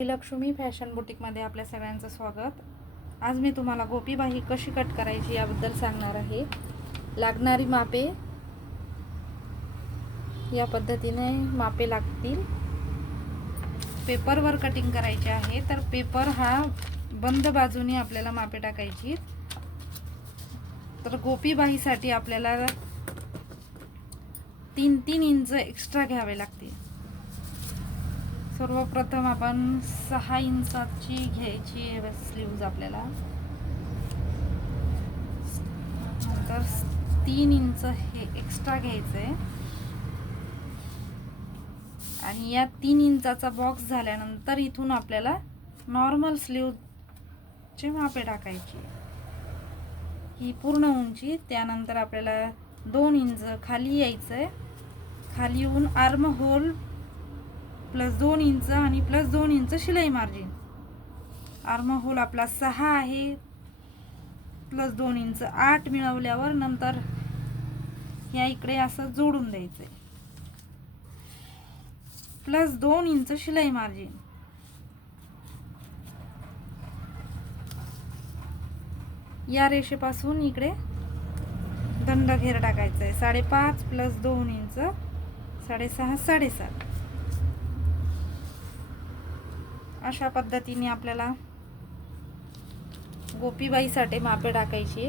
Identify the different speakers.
Speaker 1: Lakshmi fashion बुटीकमध्ये आपल्या सगळ्यांचं स्वागत. आज मी तुम्हाला गोपीबाही कशी कट करायची याबद्दल सांगणार आहे. लागणारी मापे या पद्धतीने मापे लागतील. पेपरवर कटिंग करायचे आहे तर पेपर हा बंद बाजूने आपल्याला मापे टाकायची. तर गोपीबाहीसाठी आपल्याला तीन तीन इंच एक्स्ट्रा घ्यावे लागतील. सर्वप्रथम आपण सहा इंचाची घ्यायची स्लीव्ज आपल्याला. नंतर तीन इंच हे एक्स्ट्रा घ्यायचं आहे आणि या तीन इंचाचा बॉक्स झाल्यानंतर इथून आपल्याला नॉर्मल स्लीवचे मापे टाकायची ही पूर्ण उंची त्यानंतर आपल्याला दोन इंच खाली यायचं आहे खाली येऊन आर्म होल प्लस दोन इंच आणि प्लस दोन इंच शिलाई मार्जिन. आर्म होल आपला सहा आहे. प्लस दोन इंच आठ मिळवल्यावर नंतर या इकडे असं जोडून द्यायचं आहे प्लस दोन इंच शिलाई मार्जिन. या रेषेपासून इकडे दंड घेर टाकायचा आहे साडेपाच प्लस दोन इंच साडेसहा साडेसात. अशा पद्धतीने आपल्याला गोपीबाईसाठी मापे टाकायची.